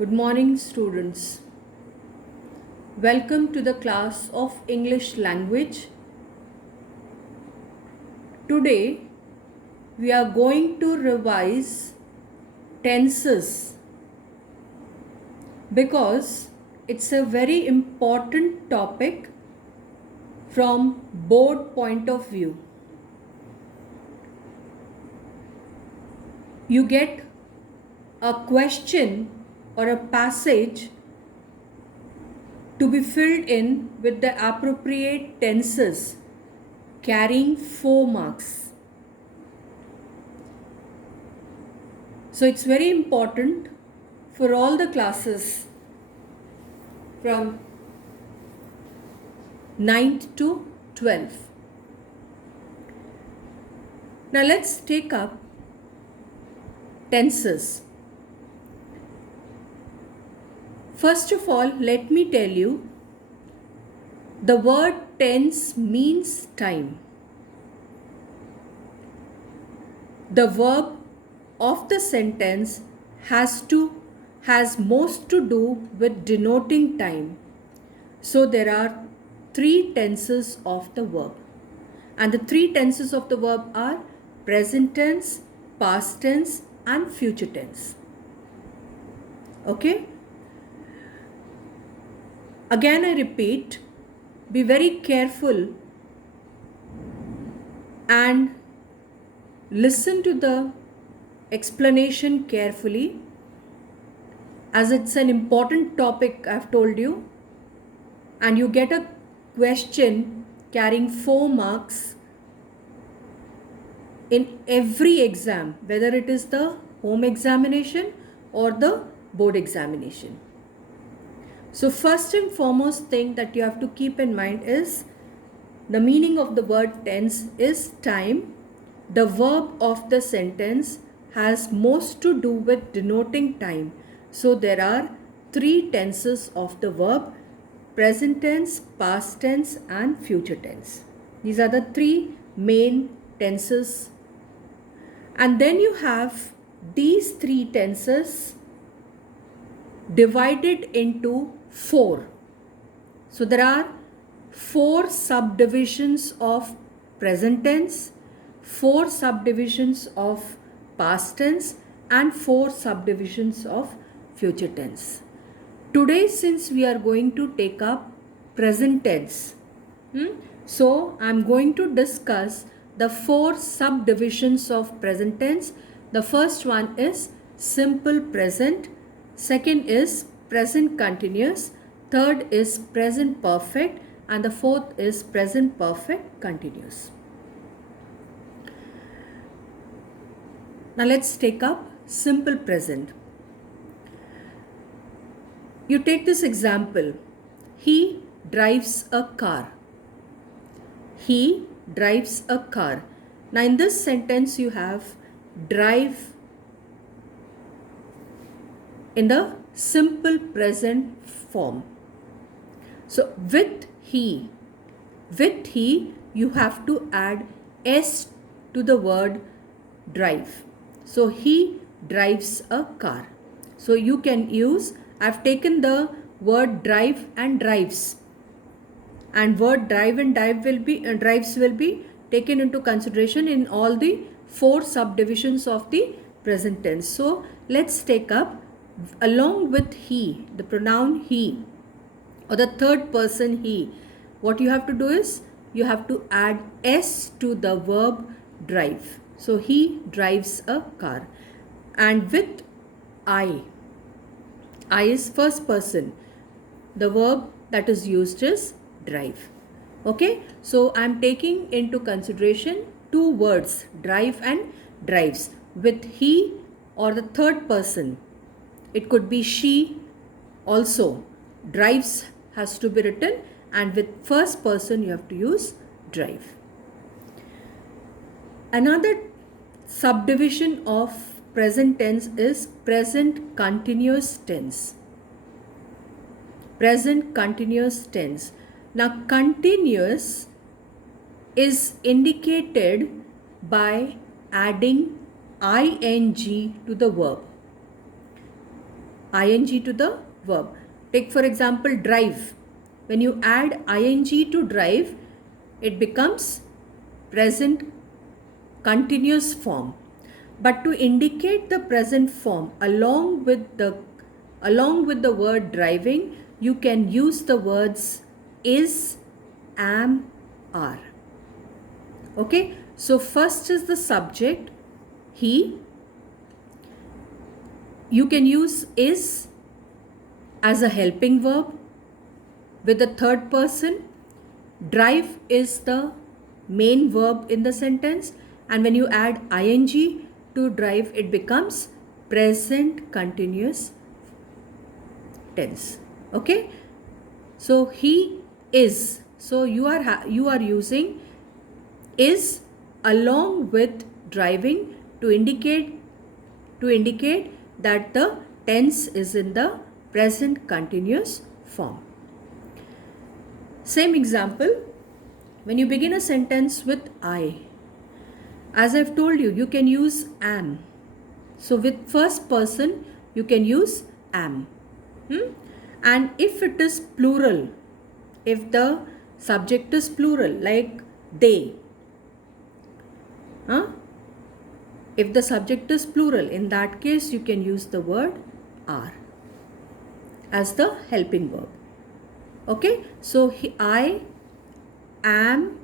Good morning, students. Welcome to the class of English language. Today, we are going to revise tenses because it's a very important topic from board point of view. You get a question or a passage to be filled in with the appropriate tenses carrying 4 marks. So it's very important for all the classes from 9th to 12th. Now let's take up tenses. First of all, let me tell you, the word tense means time. The verb of the sentence has most to do with denoting time. So there are 3 tenses of the verb. And the 3 tenses of the verb are present tense, past tense and future tense. Okay? Again I repeat, be very careful and listen to the explanation carefully, as it's an important topic I've told you, and you get a question carrying 4 marks in every exam, whether it is the home examination or the board examination. So first and foremost thing that you have to keep in mind is the meaning of the word tense is time. The verb of the sentence has most to do with denoting time. So there are 3 tenses of the verb: present tense, past tense and future tense. These are the 3 main tenses. And then you have these 3 tenses divided into 4. So there are 4 subdivisions of present tense, 4 subdivisions of past tense and 4 subdivisions of future tense. Today, since we are going to take up present tense, so I am going to discuss the 4 subdivisions of present tense. The first one is simple present, second is present continuous, third is present perfect and the fourth is present perfect continuous. Now let's take up simple present. You take this example. He drives a car. He drives a car. Now in this sentence you have drive in the simple present form. So with he you have to add s to the word drive. So he drives a car. So you can use, I've taken the word drive and drives, and word drive and drives will be taken into consideration in all the 4 subdivisions of the present tense. So let's take up, along with he, the pronoun he or the third person he, what you have to do is you have to add s to the verb drive. So he drives a car. And with I is first person. The verb that is used is drive. Okay, so I am taking into consideration 2 words, drive and drives. With he or the third person, it could be she also. Drives has to be written, and with first person you have to use drive. Another subdivision of present tense is present continuous tense. Present continuous tense. Now continuous is indicated by adding ing to the verb. ing to the verb. Take for example drive. When you add ing to drive, it becomes present continuous form. But to indicate the present form along with the word driving, you can use the words is, am, are. Okay, so first is the subject, he. You can use is as a helping verb with the third person. Drive is the main verb in the sentence, and when you add ing to drive, it becomes present continuous tense. Okay, so he is. So you are using is along with driving to indicate that the tense is in the present continuous form. Same example, when you begin a sentence with I, as I've told you, you can use am. So with first person, you can use am. And if it is plural, if the subject is plural, like they, if the subject is plural, in that case you can use the word are as the helping verb. Okay, so I am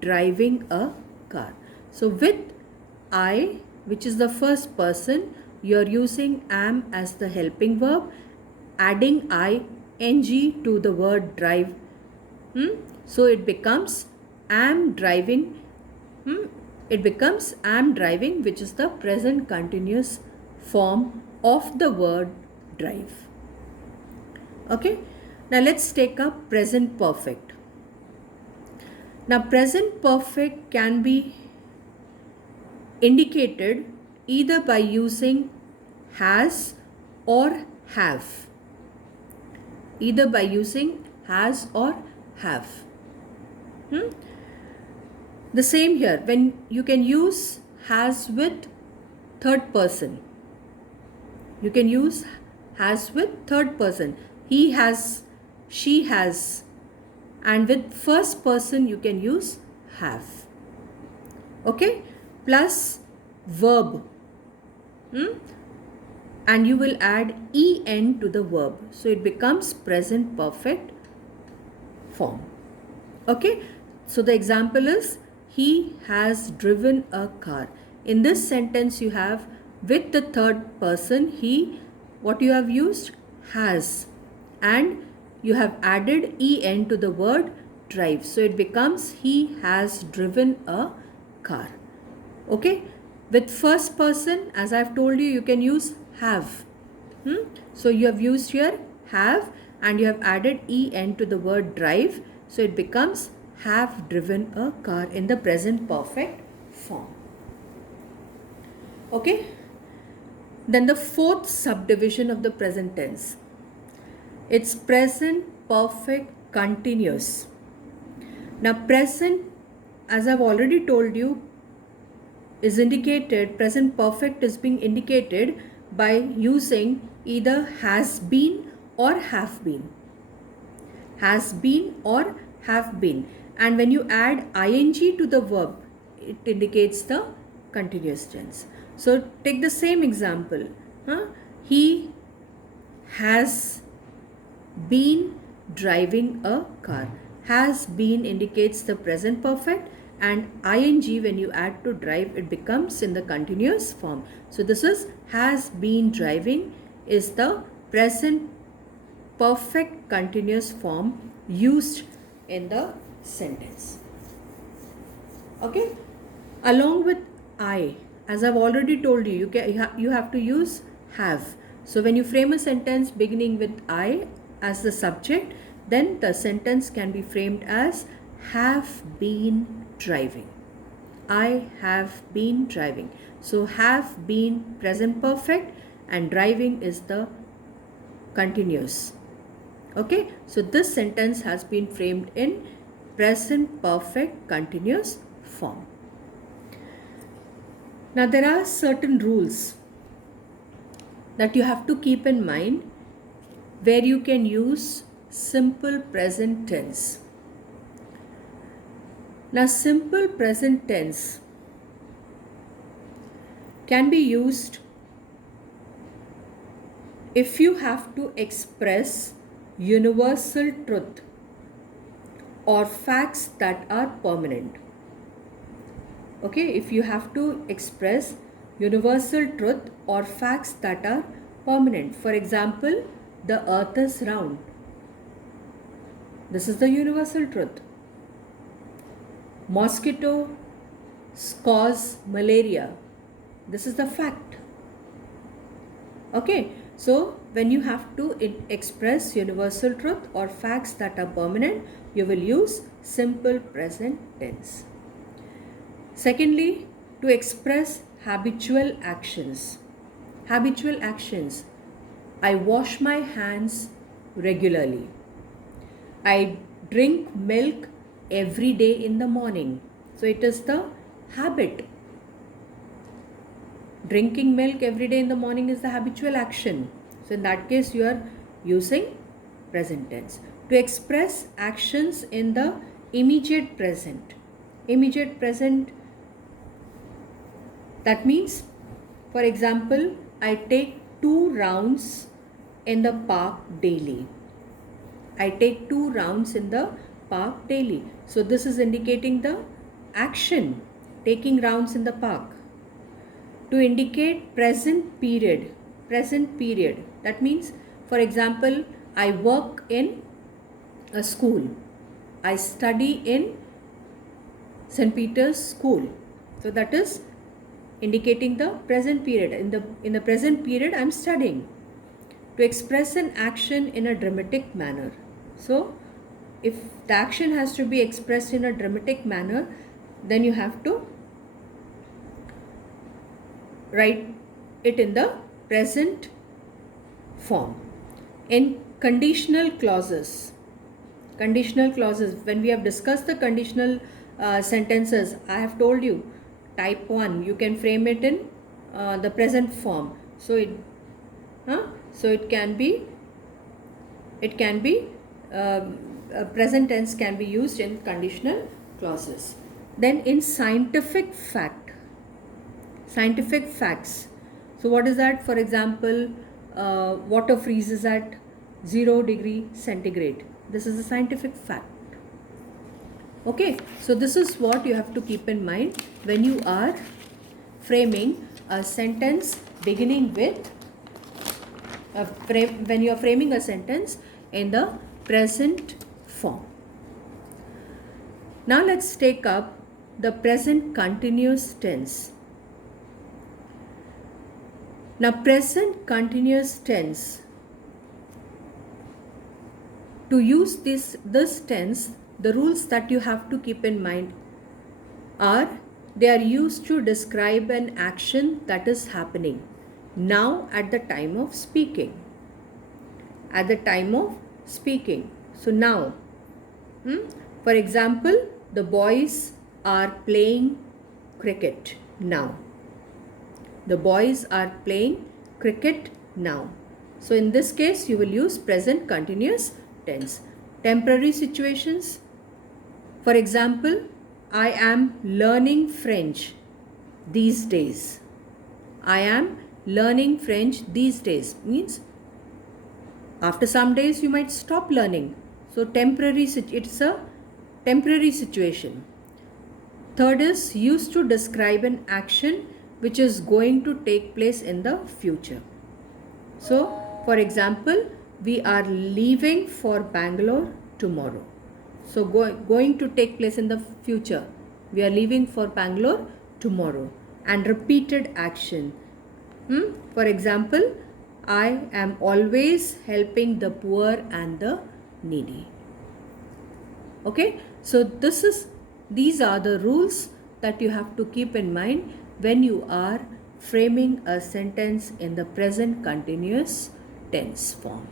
driving a car. So with I, which is the first person, you are using am as the helping verb, adding ing to the word drive. So it becomes am driving. It becomes am driving, which is the present continuous form of the word drive. Okay, now let's take up present perfect. Now present perfect can be indicated either by using has or have. Either by using has or have. The same here, when you can use has with third person. You can use has with third person. He has, she has. And with first person, you can use have. Okay? Plus verb. And you will add en to the verb. So it becomes present perfect form. Okay? So the example is, he has driven a car. In this sentence, you have with the third person, he, what you have used? Has. And you have added en to the word drive. So it becomes, he has driven a car. Okay? With first person, as I have told you, you can use have. So you have used here have, and you have added en to the word drive. So it becomes have driven a car in the present perfect form. Okay? Then the fourth subdivision of the present tense. It's present perfect continuous. Now present, as I've already told you, is indicated, present perfect is being indicated by using either has been or have been. Has been or have been. And when you add ing to the verb, it indicates the continuous tense. So take the same example. He has been driving a car. Has been indicates the present perfect, and ing when you add to drive, it becomes in the continuous form. So this is has been driving is the present perfect continuous form used in the sentence. Okay? Along with I, as I've already told you, you have to use have. So when you frame a sentence beginning with I as the subject, then the sentence can be framed as have been driving. I have been driving. So have been present perfect, and driving is the continuous. Okay, so this sentence has been framed in present perfect continuous form. Now there are certain rules that you have to keep in mind where you can use simple present tense. Now, simple present tense can be used if you have to express universal truth or facts that are permanent. Okay, if you have to express universal truth or facts that are permanent. For example, the earth is round. This is the universal truth. Mosquito cause malaria. This is the fact. Okay, so when you have to express universal truth or facts that are permanent, you will use simple present tense. Secondly, to express habitual actions. Habitual actions. I wash my hands regularly. I drink milk every day in the morning. So it is the habit. Drinking milk every day in the morning is the habitual action. So in that case, you are using present tense. To express actions in the immediate present. Immediate present, that means, for example, I take 2 rounds in the park daily. I take 2 rounds in the park daily. So this is indicating the action, taking rounds in the park. To indicate present period, that means, for example, I work in a school. I study in St. Peter's School. So that is indicating the present period. In the present period, I am studying. To express an action in a dramatic manner. So if the action has to be expressed in a dramatic manner, then you have to write it in the present form. In conditional clauses, when we have discussed the conditional sentences, I have told you type 1, you can frame it in the present form. So it can be present tense can be used in conditional clauses. Then in scientific facts. So what is that? For example, water freezes at 0 degree centigrade. This is a scientific fact. Okay, so this is what you have to keep in mind when you are framing a sentence beginning with when you are framing a sentence in the present form. Now let's take up the present continuous tense. Now present continuous tense, to use this tense, the rules that you have to keep in mind are, they are used to describe an action that is happening now at the time of speaking. So now, for example, the boys are playing cricket now. The boys are playing cricket now. So in this case, you will use present continuous tense. Temporary situations. For example, I am learning French these days. I am learning French these days means after some days you might stop learning. So it's a temporary situation. Third is used to describe an action which is going to take place in the future. So for example, we are leaving for Bangalore tomorrow. So going to take place in the future. We are leaving for Bangalore tomorrow. And repeated action. For example, I am always helping the poor and the needy. Okay, so these are the rules that you have to keep in mind when you are framing a sentence in the present continuous tense form.